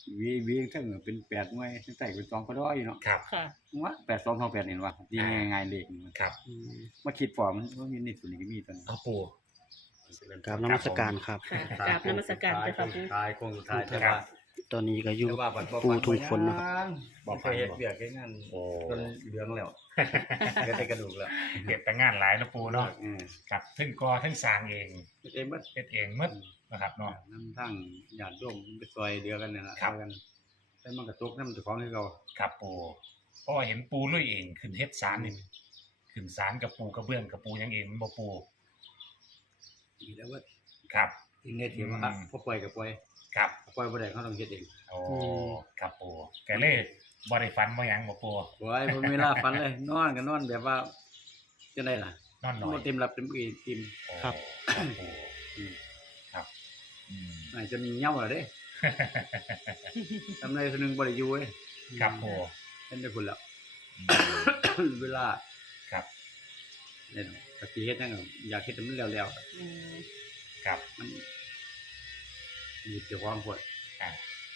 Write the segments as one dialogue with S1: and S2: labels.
S1: วีทั้งเป็น8หน่วยทั้งใต้เป็น2ก็ด้อยเนาะ
S2: ครับ
S3: ค่ะ
S1: ว่า8228เห็นว่าดีง่ายๆเลขมัน
S2: ครับ
S1: มาคิดฟอร์มมันมีในส่วนนี้ก็มีตัวนี้
S2: เอาปู
S4: กราบนมัสการครับ
S3: ค่ะกราบนมัสการเจ้าค่ะปู่
S1: ตายคงสุดท้ายแต่
S2: ครั
S1: ว่า
S2: บ
S4: ตอนนี้ก็อยู่
S1: แต่ว่าบัดบ่
S4: ปูทุกคนนะครับ
S1: บ่เคยเฮ็ดเวียกเฮ็ดงาน
S2: โอ้
S1: จนเหลืองแล้วเหลือแต่กระดูกแล้ว
S2: เก็บแต่งานหลายนะปูเนาะ
S1: อือ
S2: กับทั้งกอทั้งสร้างเอง
S1: เฮ็ดเองเบิด
S2: เฮ็ดเองหมืดนะครับเนาะ
S1: นำทั้งญาติโยมไปซอยเดือกันนี่ล่ะ
S2: ครับ
S1: ซอยกันแต่มันก็ตกนำเจ้าของคือเก่า
S2: ครับปูเพราะว่าเห็นปูลุยเองขึ้นเฮ็ดสารนี่ขึ้นสารกับปูกระเบื้องกับปูหยังเองมันบ่ปู
S1: อีแล้วว่า
S2: ครับ
S1: ที่เน็ตที่ว่าพอปล่อยก็ปล่อย
S2: ครับ
S1: ปล่อยบ่ได้เขาต้องเฮ็ดเอง
S2: โอ้ครับปูแกเลยบ่ได้ฟันบ่หยังบ่ปู
S1: ปล่อยบ่มีเวลาฝันเลยนอนก็นอนแบบว่าจังได๋ล่ะ
S2: นอนหน่อ
S1: บ่
S2: ย
S1: เต็มหลับเต็มอิ่มอิ่ม
S2: โอ้
S4: ครับ
S2: ครับปู
S1: อืม
S2: ครับอืม
S1: อาจจะมีเหงาแล้วเด้ทำไรคนหนึงบ่ได้อยู่เว้ย
S2: ครับปู
S1: เป็นได้พุ่นแล้ว
S2: อืม
S1: เวลา
S2: ครับ
S1: เนี่ยกะสิเฮ็ดจังก็อยากเฮ็ดให้มันแล้ว
S3: อืม
S2: ครับ
S1: ๆมันมีเจ้าของพวด
S2: อ่า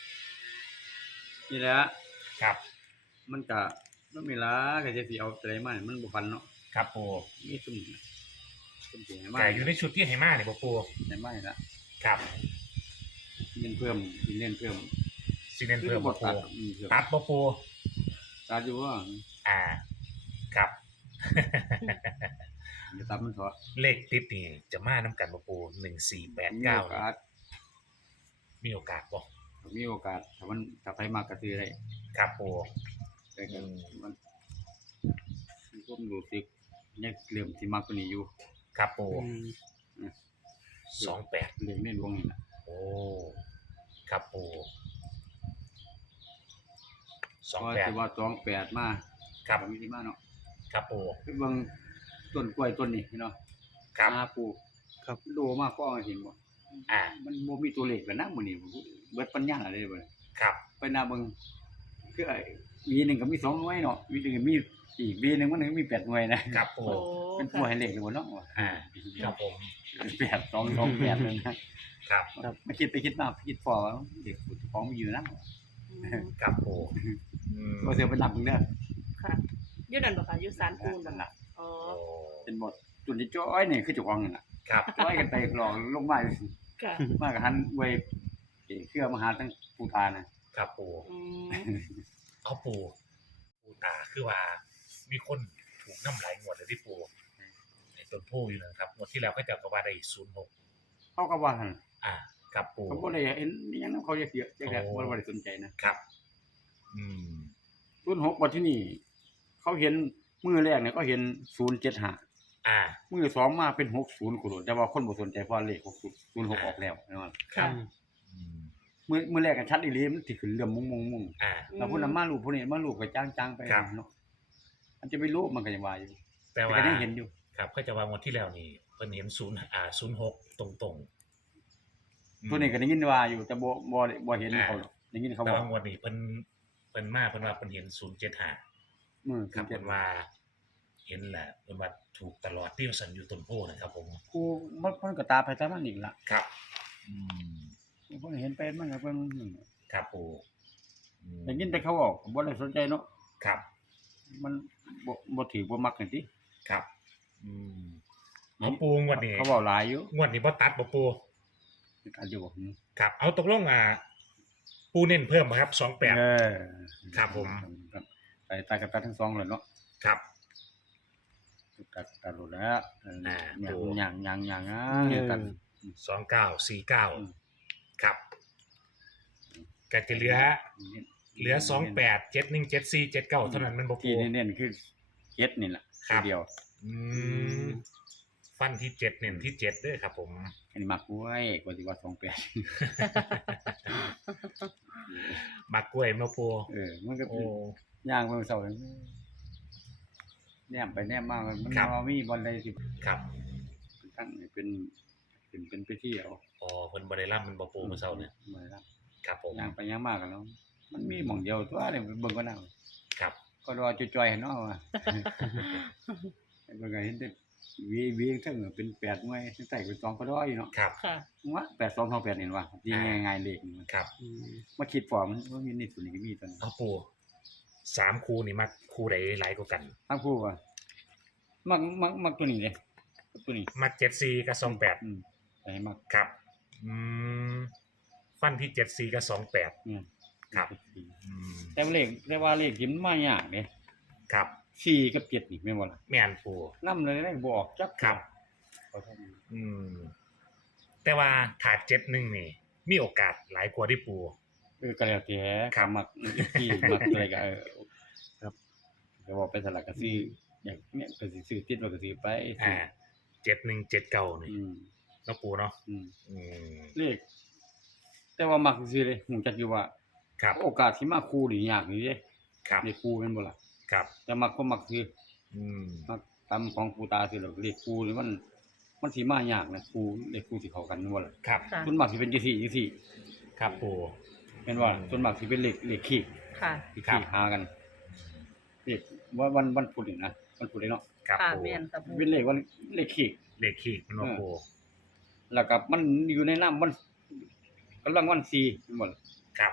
S1: นี่แหละ
S2: ครับ
S1: มันก็มันมีหลาก็จะสิเอาใจมาให้มันบ่ฟันเนาะ
S2: ครับปู
S1: มีซุ่มสิให้มา
S2: แต่อยู่ในชุดที่ให้มาเนี่ยบ่ปู
S1: ให้มานี่ล่ะ
S2: ครับ
S1: เน้นเพิ่มเน้นเพิ่ม
S2: สิเน้นเพิ่มบ่ปู
S1: ตัดเพิ่ม
S2: ตัดบ่ปู
S1: ตัดอยู่ว่า
S2: อ่า ครับ
S1: อย่าตัดมันเถอะ
S2: เลขติดนี่จะมานํกันบ่ปู1489
S1: มีโอกาส
S2: มีโอกาสบ่
S1: ถ้าใครมากก็ซื้อได้
S2: ครับปู
S1: แต่ก็มันผมรู้สึกยังเริ่มสิมักกว่านี้อยู่
S2: ครับปู
S4: อืม
S2: 28
S1: เรื่องในหลวงนี่ล่ะ
S2: โอ้ครับปู
S1: เพราะสิว่า28มา
S2: ครับ
S1: มีที่มาเนาะ
S2: ครับปู
S1: คือเบิ่งต้นกล้วยต้นนี้เนาะ
S2: ครับ
S1: หาปลูก
S4: ครับ
S1: ดูมาฟ้องเห็นบ่
S2: อ่า
S1: มันบ่มีตัวเลขแล้วนะมื้อนี้เบิดปัญญาอะไรเบิด
S2: ครับ
S1: ไปหน้าเบิ่งคือไอ้วีหนึงก็มี2หน่วยเนาะวีหนึงก็มีอีกวีหนึงมันก็มี8หน่วยนะครับ
S2: ปู
S3: โอ้
S1: เป็นผู้ให้เลขเลยบ่เนาะ
S2: อ่าครับผม
S1: 8 2 2 8เลยนะครับ มาคิดไปคิดมาคิดพอว่าเด็กผู้ของมีอยู่นะ
S3: อืม
S2: ครับปูอืม
S1: บ่เสียไปนับเบิ่งเด้อ
S3: ค่ะอยู่นั่นบ่ค่ะอยู่ศาลปูน
S1: นั่น
S3: บ่
S1: ล่ะ
S3: อ๋อ
S2: โอ้
S1: เป็นหมดจุดที่จ้อยนี่คือเจ้าของนั่นน่ะ
S2: ครับ
S1: จ้อยกันไปหลอกลงมา
S3: ค่ะ
S1: มาก็หันไว้เครือมาหาทั้งผู้ตานะครับ
S2: ปู
S3: อืม
S2: เอาปูตาคือว่ามีคนถูกน้ำไหลงวดเลยที่ปูในต้นโพอยู่นะครับงวดที่แล้วก็จะกว่าได้06
S1: เขาก็ว่าหั่น
S2: อ่าครับปู
S1: เขาบ่ได้เห็นอิหยังนำเขาเยอะๆจักแบบบ่ได้สนใจนะครับ
S2: อืม
S1: 06บัดที่นี่เขาเห็นมื้อแรกเนี่ยก็เห็น075
S2: อ่า
S1: มื้อสองมาเป็น60กูโดดแต่ว่าคนบ่สนใจเพราะเลข60 06ออกแล้วแน่นอน
S3: ค่ะ
S2: อืม
S1: มื้อแรกก็ชัดอีหลีมันสิขึ้นเรื่องมุงๆ
S2: อ่า
S1: ๆแล้วพุ่นน่ะมารูปพุ่นนี่มารูปก็จางๆไป
S2: ครับ
S1: เนาะมันจะไปรูปมันก็ยังว่าอยู่
S2: แต่
S1: แต่
S2: ว่า
S1: ก็ยังเห็นอยู่
S2: ครับเขาจะว่างวดที่แล้วนี่เพิ่นเห็น06ตรงๆ
S1: ตัวนี้ก็ได้ยินว่าอยู่แต่บ่เห็นเขาหรอกได้ยินเขา
S2: แต่
S1: บอก
S2: ว่างวดนี้เพิ่นมาเพิ่นว่าเพิ่นเห็น075
S1: มือ
S2: ครับ
S1: เจ็
S2: เพิ่
S1: ด
S2: นว่าเห็นแหละเพิ่นว่าถูกตลอดที่สันอยู่ต้นโพนะครับผม
S1: กูมันก็ตาไปตามมันอีกล่ะ
S2: ครับ อืม
S1: เพิ่นเห็นเป็นมันก็เพิ่น
S2: ครับปูอืม
S1: ได้ยินแต่เขาบอกบ่ได้สนใจเนาะ
S2: ครับ
S1: มันบ่ถือบ่มักจังซี่
S2: ครับ อืมเอาปูงวดนี้
S1: เขาเว้าหลายอยู่
S2: งวดนี้บ่ตัดบ่ปู
S1: การอยู่บ่
S2: ครับเอาตกลงปูเน้นเพิ่มบ่ครับ28
S1: อ
S2: ครับผม
S1: ไปตากับตาทั้งสองเลยเนาะ
S2: ครับ
S1: ตัดรู้แล้วเนี่ย
S2: โอ้
S1: อย่างกัน
S2: 2949ครับก็จะเหลือ28 71 74 79เท่านั้นมันบ่
S1: ที่
S2: ปู
S1: เน้นๆคือเจ็ดนี่ล่ะ
S2: ครับ
S1: เดียว
S2: อืมฟันที่7เน้นที่7เด้อครับผม
S1: อันนี้มักไว้กว่าสิว่า28
S2: มักกล้วยมาปู
S1: มันก็
S2: โอ้
S1: ย่างเบิ่งเซาแนมไปแนมมามัน
S2: ครับ
S1: บ่มีบ่ได้สิ
S2: ครับ
S1: ตั้งให้เป็นไปที่เอา
S2: อ๋อเพิ่นบ่ได้รับมันบ่ปูมื้อเช้าเนี่ย
S1: บ่ได้รับ
S2: ครับผม
S1: ย่างไปย่างมากันแล้วมันมีหม่องเดียวตัวนี่เบิ่งก็น่า
S2: ครับ
S1: ก็รอจ่อยๆให้เนาะว่าเบิ่งก็เห็นแต่วีทั้งเป็น8หน่วยทั้งใต้เป็น2ก็ด้อยเนาะ
S2: ครับ
S3: ค่ะ
S1: ว่า8228เห็นว่าดีง่ายๆเลขมัน
S2: ครับ
S4: อืม
S1: มาคิดฟอร์มมันมีนิดตัวนี้ก็มีตัวนึง
S2: เอาปู3คู่นี่มักคู่ใดหลายกว่ากัน
S1: ทั้งผู้ว่ามักตัวนี้เลยตัวนี้
S2: มัก74กับ28
S1: ใช่มัก
S2: ครับอืมฟันที่74กับ28
S1: เนี่ย
S2: ครับ อืม
S1: แต่ว่าเลขที่มันมายากเด้
S2: ครับ
S1: 4กับ7นี่แม่นบ่ล่ะ
S2: แม่นปู
S1: นำเลยได้บ่ออกจัก
S2: ครับ อืมแต่ว่าถา71นี่ มีโอกาสหลายกว่าที่ปู
S1: ก็แล้วแต่
S2: ครับ
S1: มักที่มักอะไรก็ครับก็บอกไปสลักก็ซื้ออย่างเนี่ยก็สิซื้อติดไว้ก็ซื้อไป
S2: 7179นี่
S1: อืม
S2: เนาะปูเนาะ
S1: อืม
S2: อืม
S1: เลขแต่ว่ามักซื่อเลยฮู้จักอยู่ว่า
S2: ครับ
S1: โอกาสที่มาคู่นี่ยากนี่เด้
S2: ครับ
S1: เลขคู่แม่นบ่ล่ะ
S2: ครับ
S1: แต่มักก็มักคือ
S2: อืม
S1: มักตามของปูตาซื่อแล้วเลขคู่นี่มันสิมายากนะคู่เลขคู่สิเข้ากันแม่นบ่ล่ะ
S2: ครับ
S3: ค่ะ
S1: ส่วนมากสิเป็นจังซี่
S2: ครับปู
S1: แม่นว่าส่วนมากสิเป็นเลขขีด
S3: ค่ะ
S1: ที่
S2: ครับ
S1: หากันเลขว่าวันพุธนี่นะวันพุธเลยเนาะ
S2: ครับ
S3: ค่ะ
S2: ปู
S3: แม่นค่ะปู
S1: เป็นเลขวันเลขขีด
S2: เลขขีดมันว่าปู
S1: แล้วก็มันอยู่ในน้ำมันกำลังวัน4แม่นบ่ล่ะ
S2: ครับ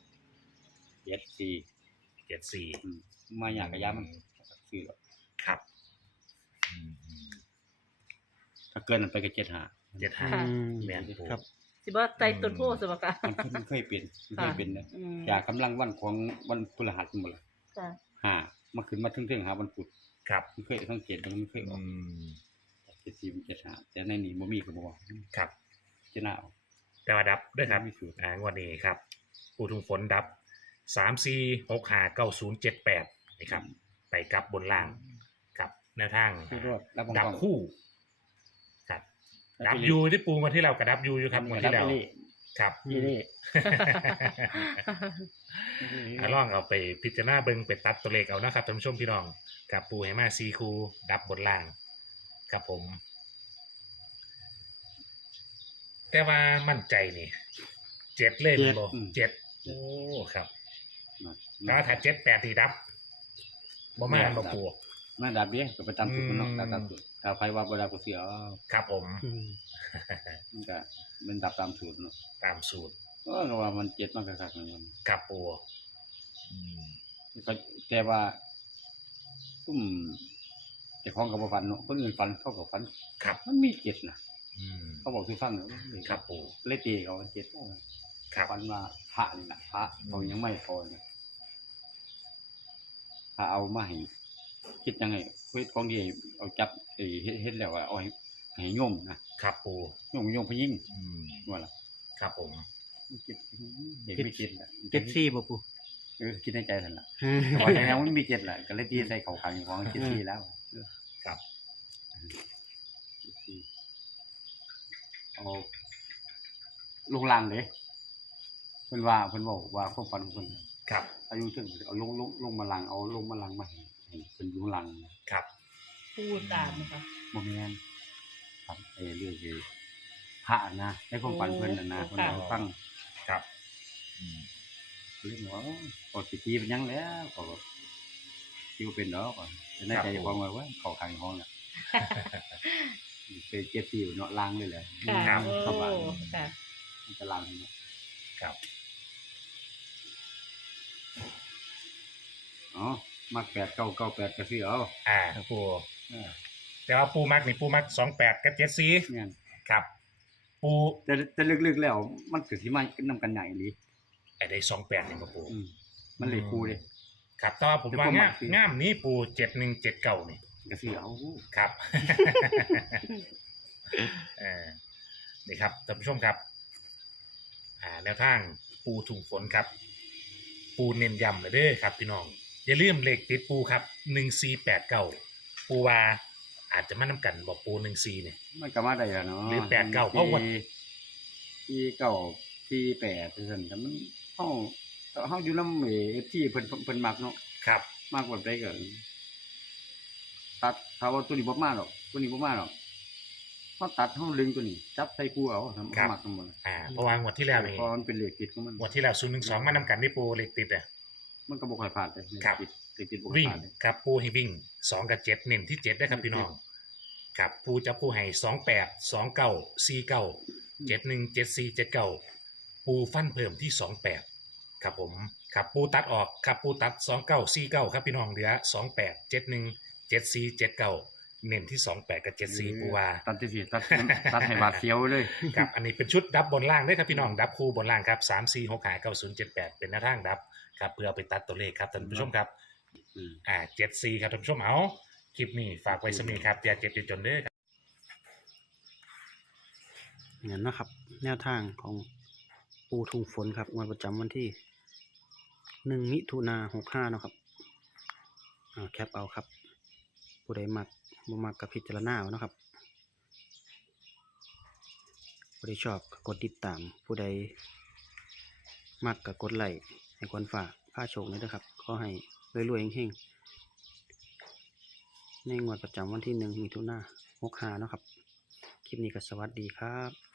S1: 74
S2: 74
S1: มายากกะยามันซื้อแล้ว
S2: ครับ
S1: ถ้าเกินนั้นไปก็75
S2: 75
S3: ค่ะ
S4: อืม
S2: แม่นปู
S4: ครับ
S3: สิบ่ใจต้นโพสิบ่คะ
S1: มันเคยเป็นนะ
S3: อืม
S1: จากกำลังวันของวันพฤหัสหมดละ
S3: ค่ะ
S1: มาขึ้นมาถึงหาวันพุธ
S2: ครับ
S1: มันเคยสังเกตมันเคยอ
S2: อื
S1: อก
S2: ม
S1: 74 75แต่ในนี้บ่มีก็บ่ว่า
S2: ครับ
S1: จะน่าเอา
S2: แต่ว่าดับด้วยครับ
S1: มีสูตร
S2: งวดนี้ครับปูทุงฝนดับ34659078นี่ครับ ไปกลับบนล่างกับแนวทาง
S1: คือรอดรับ
S2: ดับ
S1: ของ
S2: คู่ครับ ดับยูที่ปูมาที่เรากับดับยูอยู่ครับงวดที่แล้ว
S1: ดับ
S2: ครับ
S1: นี่นี่
S2: ลองเอาไปพิจารณาเบิ่งไปตัดตัวเลขเอานะครับท่านผู้ชมพี่น้องกับปูให้มา4คู่ดับบนล่างครับผม แต่ว่ามั่นใจนี่7เล่นบ่7โอ้ครับแล้วถ้า7 8ที่ดับบ่มาบ่ปู
S1: มาดับเด้ก็ไปตามสูตรมันเนาะ
S2: อืม
S1: ตามสูตรถ้าใครว่าบ่ดับก็เสียเอา
S2: ครับผม
S4: อืม
S1: มันก็เป็นดับตามสูตรเนาะ
S2: ตามสูตร
S1: ก็ว่ามัน7มันคักๆมัน
S2: ครับปูอืม
S1: ก็แต่ว่าซุ่มเจ้าของก็บ่ฝันเนาะคนอื่นฝันเขาก็ฝัน
S2: ครับ
S1: มันมี7นะ
S2: อืม
S1: เขาบอกสิฟังเนาะ
S2: ครับปู
S1: เลยตีเขา7
S2: ครับ
S1: ฝันว่าพระนี่ล่ะพระเขายังไม่พอเนี่ยถ้าเอามาให้คิดยังไงเฮ็ดของดีเอาจับเฮ็ดแล้วว่าเอาให้โยมนะครับ
S2: ปู
S1: โยมพยิง
S2: อืม
S1: ว่าล่ะ
S2: ครับผม
S1: มันคิดเด็กไม่คิดล่ะ
S4: 74บ่ปู่
S1: คิดในใจซั่นล่ะแต่ว่าอย่างนั้นมันมี7ล่ะก็เลยตีใส่เขาข้างของ74แล้ว
S2: ครับ
S1: เอาลงล่างเด้เพิ่นว่าเพิ่นบอกว่าความฝันของเพิ่น
S2: ครับ
S1: อายุถึงเอาลงมาลังเอาลงมาลังมาให้เพิ่นอยู่ลัง
S2: ครับ
S3: ปูตามนะคะ
S1: บ่แม่นครับเรื่องคือพระนะในความฝันเพิ่นน่ะนะเพิ่นเอาให้ฟัง
S2: ครับอืม
S1: เรื่องว่าปกติเป็นหยังแล้วก็คิดว่าเป็นดอกก่อนแต่ในใจเจ้าของว่าเข้าข้างห้องน่ะเป็น74เนาะลังเลยแหละ
S3: ค่ะ
S1: โอ้
S3: โอ้ค่ะ
S1: มันจะลังเนาะ
S2: ครับ
S1: อ๋อมัก8998ก็ซื้อเอา
S2: ปู
S1: เออ
S2: แต่ว่าปูมักนี่ปูมัก28กับ74
S1: แม่น
S2: ครับ ปู
S1: แต่ลึกๆแล้วมันก็สิมานำกันใหญ่อีหลี
S2: ไอ้ได้28นี่บ่ปู
S1: มันเลยคู่เด้
S2: ครับแต่ว่าผมว่า
S1: แต่ผมมั
S2: งาก ม
S1: สิ
S2: งามนี้ปู7179นี่
S1: ก็ซื้อเอา
S2: ครับ นี่ครับท่านผู้ชมครับ แนวทางปูถุงฝนครับ ปูเน้นย้ำเลยเด้อครับพี่น้องอย่าลืมเลขติดปูครับ1489ปูว่าอาจจะมานํกันบอกปู14เนี่ย
S1: มันก็มาได้แล้วเนาะ
S2: หรือ89เพราะว่า
S1: ที่เก่าที่8ซั่นแต่มันเฮาอยู่นำที่เพิ่นมักเนาะ
S2: ครับ
S1: มากกว่าได้ก็ตัดถ้าว่าตัวนี้บ่มาหรอกตัวนี้บ่มาหรอกเฮาตัดเฮาดึงตัวนี้จับใส่คู่เอาทำมักทั้งหมด
S2: เพราะว่างวดที่แล้วนี่
S1: เพราะมันเป็นเลขติดของมัน
S2: งวดที่แล้ว012มานํกันนี่ปูเลขติดอ่ะ
S1: มันก็บ่ค่อยพลาดเลยเลข
S2: ครับ
S1: ติดเลขติดบ่ค่อย
S2: วิ่ง
S1: พลาดเลย
S2: ครับปูให้วิ่ง2กับ7เน้นที่7ได้ครับพี่น้องครับปูจับปูให้28 29 49 71 74 79ปูฟันเพิ่มที่28ครับผมครับปูตัดออกครับปูตัด29 49ครับพี่น้องเหลือ28 71 74 79เน้นที่28กับ74ปูว่า
S1: ตัดที่สี่ตัดให้บาดเสียวเลย
S2: ครับอันนี้เป็นชุดดับบนล่างด้วยครับพี่น้องดับคู่บนล่างครับ3 4 6 5 9 0 7 8เป็นหน้าทางดับครับเพื่อเอาไปตัดตัวเลขครับท่านผู้ชมครับ
S1: อืม
S2: 74ครับท่านผู้ชมเอาคลิปนี้ฝากไว้สมีครับอย่าเจ็บอย่าจนเด้อครับ
S4: เนี่ยนะครับ แนวทางของปูทุ่งฝนครับวันประจำวันที่1 มิถุนา65นะครับแคปเอาครับ ผู้ใดมักบ่มักกับพิจารณาเอานะครับผู้ใดชอบก็กดติดตาม ผู้ใดมักก็กดไลค์ให้คนฝากผ้าโชคเลยนะครับขอให้รวยๆเฮงๆในงวดประจำวันที่1 มิถุนา65นะครับคลิปนี้ก็สวัสดีครับ